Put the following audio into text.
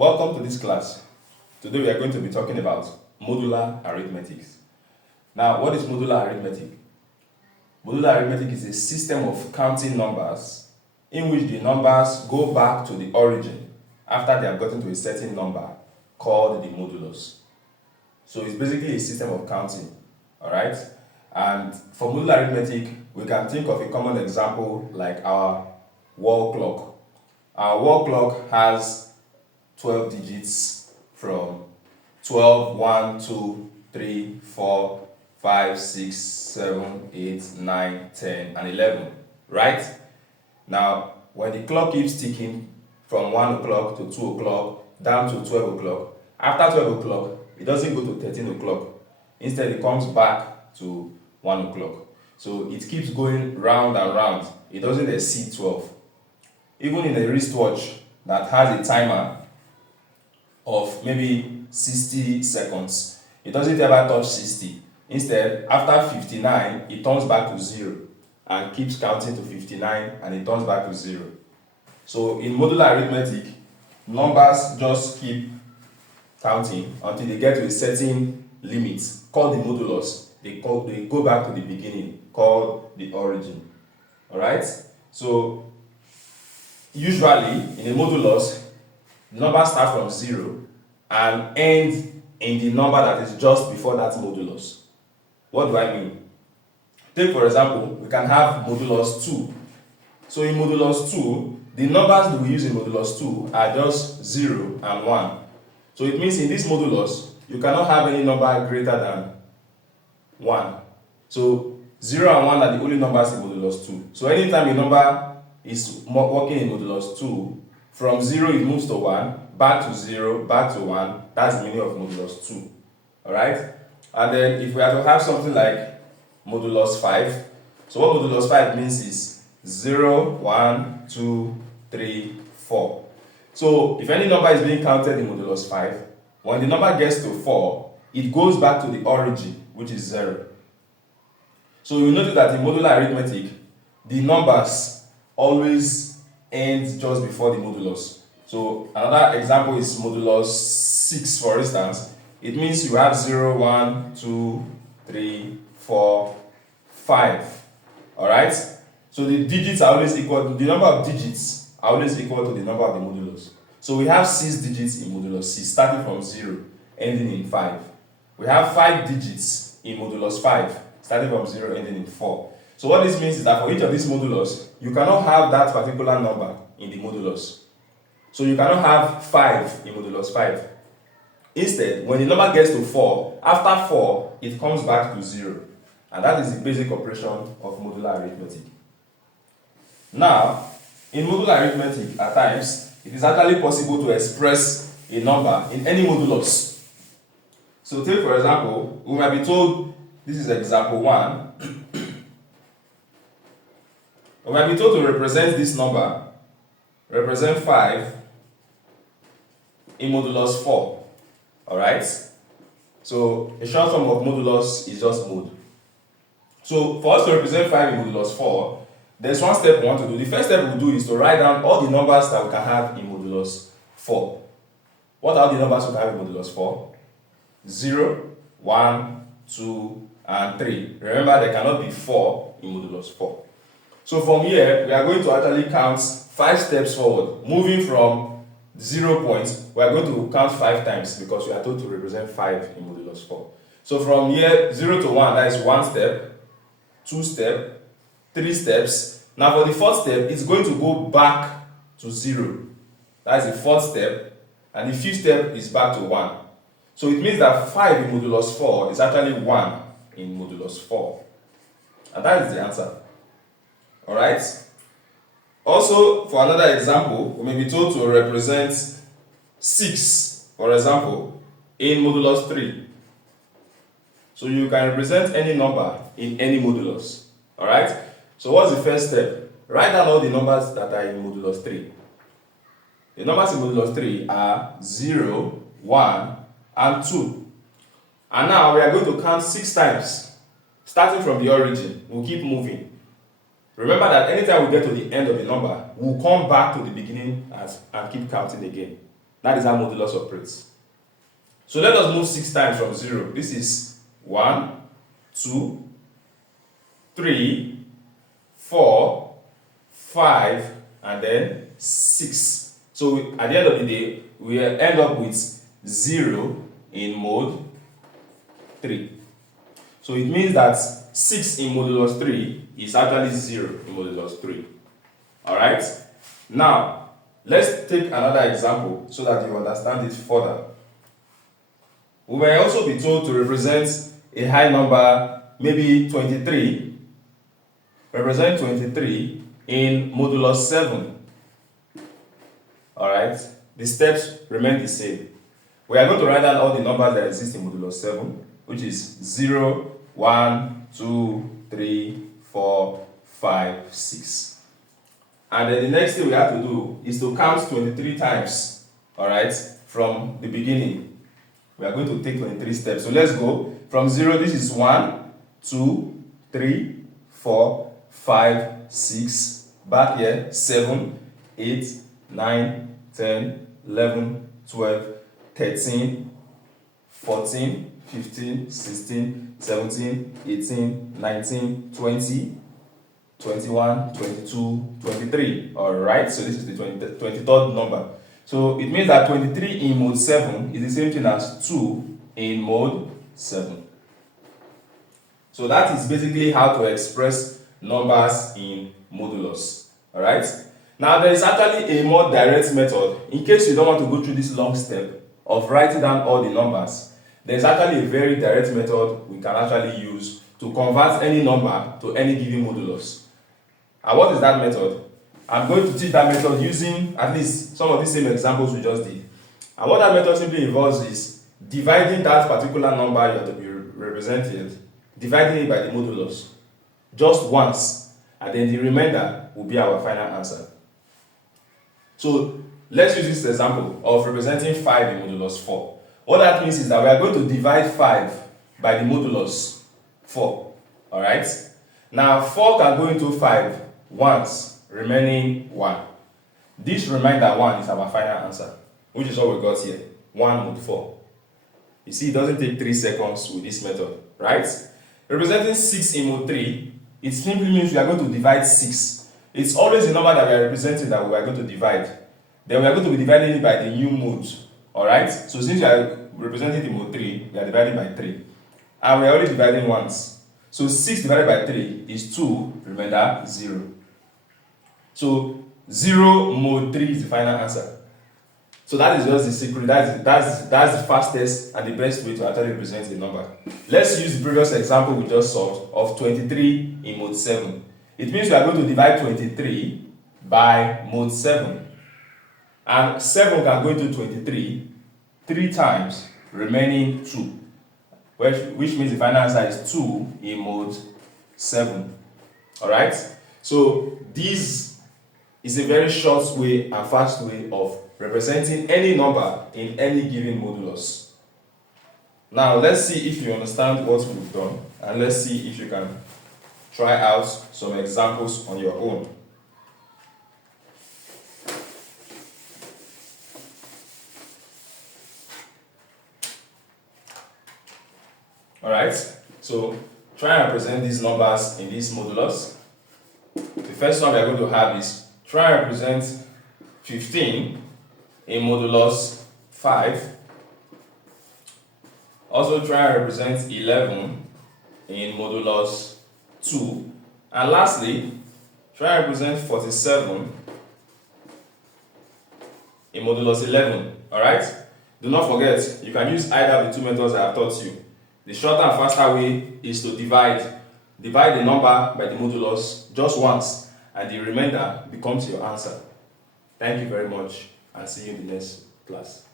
Welcome to this class. Today we are going to be talking about modular arithmetic. Now, what is modular arithmetic? Modular arithmetic is a system of counting numbers in which the numbers go back to the origin after they have gotten to a certain number called the modulus. So it's basically a system of counting, alright? And for modular arithmetic, we can think of a common example like our wall clock. Our wall clock has 12 digits from 12, 1, 2, 3, 4, 5, 6, 7, 8, 9, 10, and 11, right? Now, when the clock keeps ticking from 1 o'clock to 2 o'clock down to 12 o'clock, after 12 o'clock, it doesn't go to 13 o'clock. Instead, it comes back to 1 o'clock. So it keeps going round and round. It doesn't exceed 12. Even in a wristwatch that has a timer of maybe 60 seconds, it doesn't ever touch 60. Instead, after 59, it turns back to 0 and keeps counting to 59 and it turns back to 0. So in modular arithmetic, numbers just keep counting until they get to a certain limit called the modulus. They go back to the beginning called the origin. Alright? So usually in a modulus, the number starts from 0 and ends in the number that is just before that modulus. What do I mean? Take for example, we can have modulus 2. So in modulus 2, the numbers that we use in modulus 2 are just 0 and 1. So it means in this modulus, you cannot have any number greater than 1. So 0 and 1 are the only numbers in modulus 2. So anytime a number is working in modulus 2, from 0 it moves to 1, back to 0, back to 1. That's the meaning of modulus 2. Alright? And then if we are to have something like modulus 5, so what modulus 5 means is 0, 1, 2, 3, 4. So if any number is being counted in modulus 5, when the number gets to 4, it goes back to the origin, which is 0. So you notice that in modular arithmetic, the numbers always end just before the modulus. So another example is modulus 6, for instance. It means you have 0, 1, 2, 3, 4, 5. Alright? So the digits are always equal, the number of digits are always equal to the number of the modulus. So we have 6 digits in modulus 6, starting from 0, ending in 5. We have 5 digits in modulus 5, starting from 0, ending in 4. So what this means is that for each of these modulus, you cannot have that particular number in the modulus. So you cannot have 5 in modulus 5. Instead, when the number gets to 4, after 4, it comes back to 0. And that is the basic operation of modular arithmetic. Now, in modular arithmetic, at times, it is actually possible to express a number in any modulus. So take for example, we might be told, this is example 1, we might be told to represent this number, represent 5 in modulus 4. Alright? So a short form of modulus is just mod. So for us to represent 5 in modulus 4, there's one step we want to do. The first step we'll do is to write down all the numbers that we can have in modulus 4. What are the numbers we can have in modulus 4? 0, 1, 2, and 3. Remember, there cannot be 4 in modulus 4. So from here, we are going to actually count 5 steps forward. Moving from 0 points, we are going to count 5 times because we are told to represent 5 in modulus 4. So from here, 0 to 1, that is 1 step, 2 steps, 3 steps. Now for the 4th step, it's going to go back to 0. That is the 4th step. And the 5th step is back to 1. So it means that 5 in modulus 4 is actually 1 in modulus 4. And that is the answer. Alright? Also, for another example, we may be told to represent 6, for example, in modulus 3. So you can represent any number in any modulus. Alright? So what's the first step? Write down all the numbers that are in modulus 3. The numbers in modulus 3 are 0, 1, and 2. And now we are going to count 6 times, starting from the origin. We'll keep moving. Remember that anytime we get to the end of the number, we'll come back to the beginning and keep counting again. That is how modulus operates. So let us move 6 times from 0. This is 1, 2, 3, 4, 5, and then 6. So at the end of the day, we end up with 0 in mod 3. So it means that 6 in modulus 3 is actually 0 in modulus 3. Alright? Now, let's take another example so that you understand it further. We may also be told to represent a high number, maybe 23. Represent 23 in modulus 7. Alright? The steps remain the same. We are going to write down all the numbers that exist in modulus 7, which is 0, 1, 2, 3, 4, 5, 6. And then the next thing we have to do is to count 23 times, alright, from the beginning. We are going to take 23 steps. So let's go. From 0, this is 1, 2, 3, 4, 5, 6. Back here, 7, 8, 9, 10, 11, 12, 13, 14, 15, 16, 17, 18, 19, 20, 21, 22, 23. Alright, so this is the 23rd number. So it means that 23 in mode 7 is the same thing as 2 in mode 7. So that is basically how to express numbers in modulus. Alright? Now there is actually a more direct method. In case you don't want to go through this long step of writing down all the numbers, there is actually a very direct method we can actually use to convert any number to any given modulus. And what is that method? I'm going to teach that method using at least some of the same examples we just did. And what that method simply involves is dividing that particular number you have to be represented, dividing it by the modulus just once, and then the remainder will be our final answer. So let's use this example of representing 5 in modulus 4. What that means is that we are going to divide 5 by the modulus 4. Alright? Now 4 can go into 5 once, remaining 1. This remainder 1 is our final answer, which is what we got here, 1 mod 4. You see, it doesn't take 3 seconds with this method, right? Representing 6 in mod 3, it simply means we are going to divide 6. It's always the number that we are representing that we are going to divide. Then we are going to be dividing it by the new mode, alright? So since we are representing the mode 3, we are dividing by 3. And we are only dividing once. So 6 divided by 3 is 2, remainder 0. So 0 mod 3 is the final answer. So that is just the secret. That's the fastest and the best way to actually represent the number. Let's use the previous example we just solved of 23 in mode 7. It means we are going to divide 23 by mode 7. And 7 can go into 23 3 times, remaining 2. Which means the final answer is 2 in mode 7. Alright? So this is a very short way and fast way of representing any number in any given modulus. Now let's see if you understand what we've done, and let's see if you can try out some examples on your own. Alright, so try and represent these numbers in this modulus. The first one we are going to have is try and represent 15 in modulus 5. Also try and represent 11 in modulus 2. And lastly, try and represent 47 in modulus 11. Alright? Do not forget, you can use either of the two methods I have taught you. The shorter and faster way is to divide the number by the modulus just once, and the remainder becomes your answer. Thank you very much, and see you in the next class.